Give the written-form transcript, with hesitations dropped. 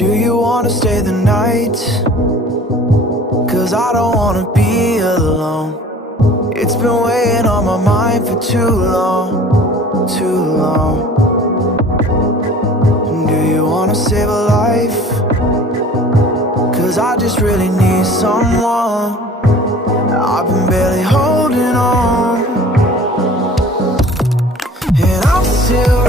Do you wanna stay the night? 'Cause I don't wanna be alone. It's been weighing on my mind for too long, too long. Do you wanna save a life? 'Cause I just really need someone. I've been barely holding on, and I'm still